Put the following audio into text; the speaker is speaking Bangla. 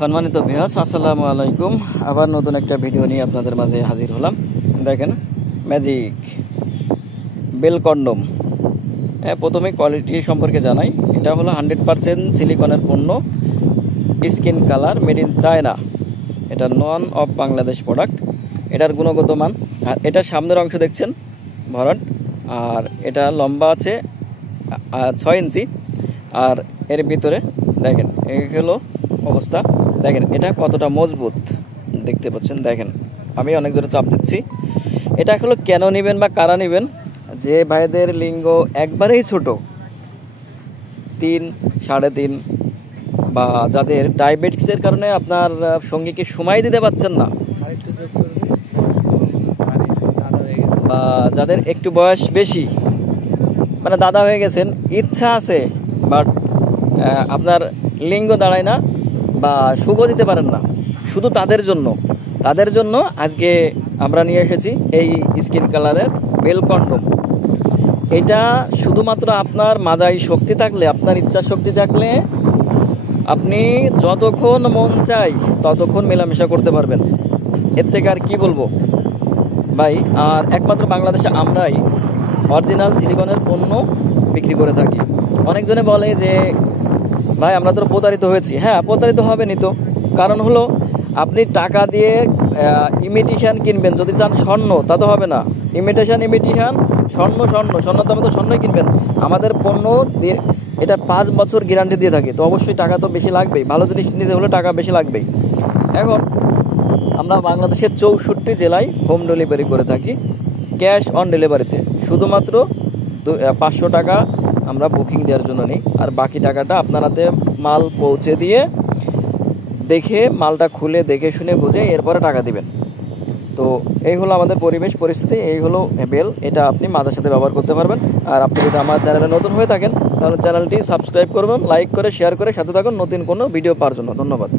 সম্মানিত ভিউয়ার্স, আসসালামু আলাইকুম। আবার নতুন একটা ভিডিও নিয়ে আপনাদের মাঝে হাজির হলাম। দেখেন, ম্যাজিক বেল কন্ডম। প্রথমে কোয়ালিটি সম্পর্কে জানাই। এটা হলো 100% সিলিকনের পণ্য, skin colour, made in China. এটা নন অফ বাংলাদেশ প্রোডাক্ট। এটার গুণগত মান, আর এটা সামনের অংশ দেখছেন ভরাট, আর এটা লম্বা আছে 6 ইঞ্চি। আর এর ভিতরে দেখেন এই হলো অবস্থা। দেখেন এটা কতটা মজবুত দেখতে পাচ্ছেন। দেখেন আমি অনেক জোরে চাপ দিচ্ছি। এটা হলো কেন নেবেন বা কারা নেবেন? যে ভাইদের লিঙ্গ একবারেই ছোট, 3, 3.5, বা যাদের ডায়াবেটিসের কারণে আপনার সঙ্গীকে সময় দিতে পারছেন না, বা যাদের একটু বয়স বেশি, মানে দাদা হয়ে গেছেন, ইচ্ছা আছে বাট আপনার লিঙ্গ দাঁড়ায় না বা সুখ দিতে পারেন না, শুধু তাদের জন্য আজকে আমরা নিয়ে এসেছি এই স্কিন কালারের বেল কন্ডম। এটা শুধুমাত্র আপনার মাজায় শক্তি থাকলে, আপনার ইচ্ছা শক্তি থাকলে আপনি যতক্ষণ মন চাই ততক্ষণ মেলামেশা করতে পারবেন। এর থেকে আর কি বলবো ভাই। আর একমাত্র বাংলাদেশে আমরাই অরিজিনাল সিলিকনের পণ্য বিক্রি করে থাকি। অনেকজনে বলে যে ভাই আমরা তো প্রতারিত হয়েছি। হ্যাঁ, প্রতারিত হবেনই তো। কারণ হলো আপনি টাকা দিয়ে ইমিটেশন কিনবেন, যদি চান স্বর্ণ তা তো হবে না। ইমিটেশন স্বর্ণ দামে তো স্বর্ণই কিনবেন। আমাদের পণ্য এটা 5 বছর গ্যারান্টি দিয়ে থাকে, তো অবশ্যই টাকা তো বেশি লাগবেই। ভালো জিনিস নিতে হলে টাকা বেশি লাগবেই। এখন আমরা বাংলাদেশের 64 জেলায় হোম ডেলিভারি করে থাকি, ক্যাশ অন ডেলিভারিতে। শুধুমাত্র 500 টাকা আমরা বুকিং দেওয়ার জন্য নিই, আর বাকি টাকাটা আপনার হাতে মাল পৌঁছে দিয়ে দেখে, মালটা খুলে দেখে শুনে বুঝে এরপরে টাকা দিবেন। তো এই হলো আমাদের পরিবেশ পরিস্থিতি, এই হলো বেল। এটা আপনি মাথার সাথে ব্যবহার করতে পারবেন। আর আপনি যদি আমার চ্যানেলে নতুন হয়ে থাকেন তাহলে চ্যানেলটি সাবস্ক্রাইব করবেন, লাইক করে শেয়ার করে সাথে থাকুন নতুন কোনো ভিডিও পাওয়ার জন্য। ধন্যবাদ।